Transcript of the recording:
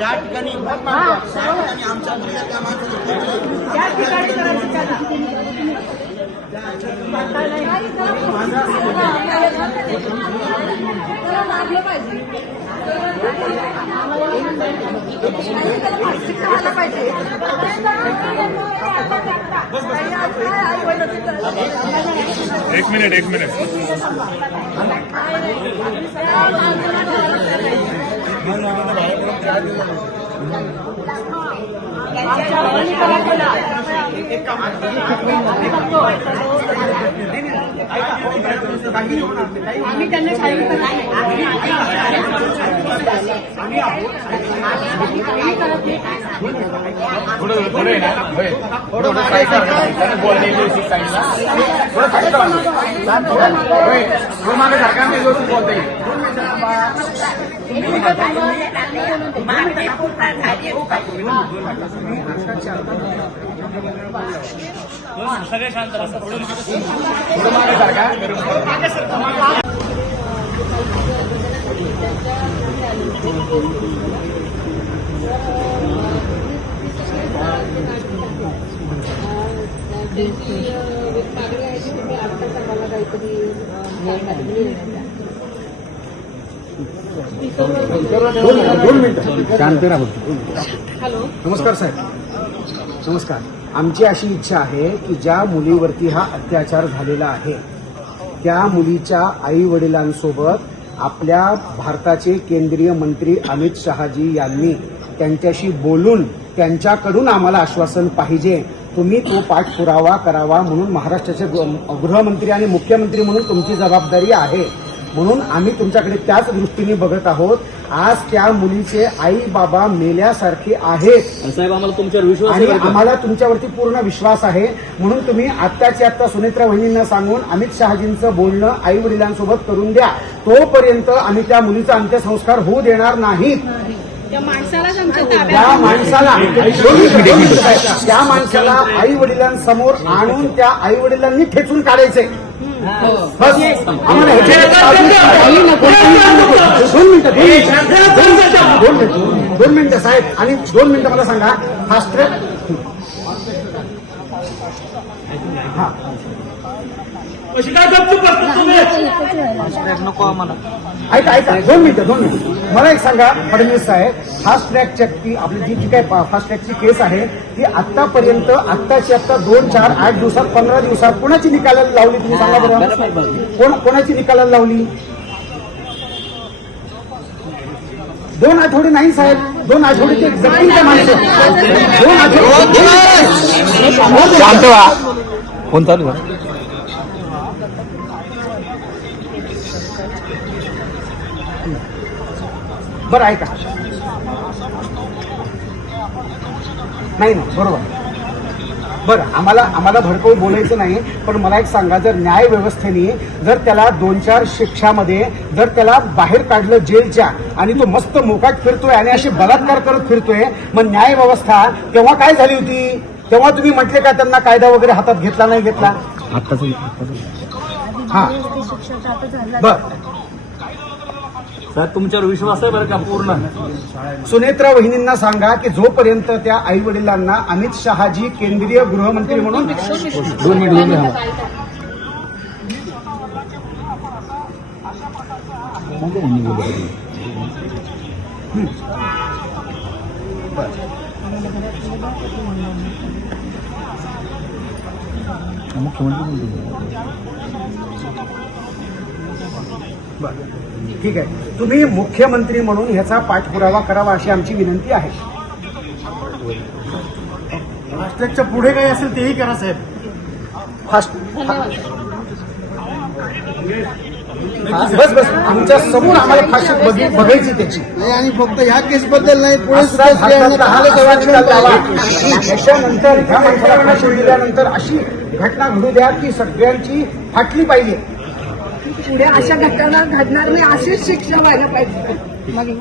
ज्या ठिकाणी आमच्या मुलीला त्या त्या ठिकाणी करायचं एक मिनिट आम्ही त्यांना सांगितलं सगळे शांत दोन मिनिटं शांत राहा. हॅलो नमस्कार साहेब. नमस्कार. आमची अशी इच्छा आहे की ज्या मुलीवरती हा अत्याचार झालेला आहे त्या मुलीच्या आई वडिलांसोबत आपल्या भारताचे केंद्रीय मंत्री अमित शहाजी यांनी त्यांच्याशी बोलून त्यांच्याकडून आम्हाला आश्वासन पाहिजे. तुम्ही तो पाठपुरावा करावा म्हणून महाराष्ट्राचे गृहमंत्री आणि मुख्यमंत्री म्हणून तुमची जबाबदारी आहे. म्हणून आम्ही तुमच्याकडे त्याच दृष्टीने बघत आहोत. आज त्या मुलीचे आई बाबा मेल्यासारखे आहेत साहेब. आम्हाला तुमच्यावर विश्वास आणि आम्हाला तुमच्यावरती पूर्ण विश्वास आहे. म्हणून तुम्ही आत्ताच्या आत्ता सुनेत्रा वहिनींना सांगून अमित शहाजींचं बोलणं आई वडिलांसोबत करून द्या. तोपर्यंत आम्ही त्या मुलीचा अंत्यसंस्कार होऊ देणार नाहीत. त्या माणसालाच आमच्या त्या माणसाला आई वडिलांसमोर आणून त्या आई वडिलांनी ठेचून काढायचे. दोन मिनिटं साहेब. आणि 2 मिनिटं मला सांगा. फास्ट ट्रॅक नको आम्हाला. ऐका 2 मिनिटं. मला एक सांगा फडणवीस साहेब, फास्ट ट्रॅकच्या आपली जी काय फास्ट ट्रॅकची केस आहे ती आतापर्यंत आत्ताची आत्ता 2, 4, 8 दिवसात 15 दिवसात कोणाची निकालाला लावली तुम्ही सांगा बरं. कोणाची निकालाला लावली? 2 आठवडे नाही साहेब. 2 आठवडे ते जमीन त्या माणसं 2 आठवडे. शांत व्हा. फोन चालू आहे. बरं ऐका. नाही ना बरोबर. बरं आम्हाला भडकवून बोलायचं नाही. पण मला एक सांगा, जर न्याय व्यवस्थेने जर त्याला 2-4 शिक्षामध्ये जर त्याला बाहेर काढलं जेलच्या आणि तो मस्त मोकाट फिरतोय आणि असे बलात्कार करत फिरतोय, मग न्याय व्यवस्था तेव्हा काय झाली होती? तेव्हा तुम्ही म्हटले का त्यांना कायदा वगैरे हातात घेतला नाही घेतला? हा बर. सर तुमच्यावर विश्वास आहे बरं का पूर्ण. सुनेत्रा वहिनींना सांगा की जोपर्यंत त्या आई वडिलांना अमित शहाजी केंद्रीय गृहमंत्री म्हणून 2 मिनिट ठीक आहे. तुम्ही मुख्यमंत्री म्हणून ह्याचा पाठपुरावा करावा अशी आमची विनंती आहे. फास्ट्रॅकच्या पुढे काही असेल तेही करा साहेब. फास्ट बस आमच्या समोर आम्हाला फाशी बघायची त्याची नाही. आणि फक्त ह्या केसबद्दल नाही, पुढे त्याच्यानंतर ह्या माणसाला फाशी दिल्यानंतर अशी घटना घडू द्या की सगळ्यांची फाटली पाहिजे. पुढे अशा घटना घडणार नाही अशीच शिक्षा व्हायला पाहिजे. मागे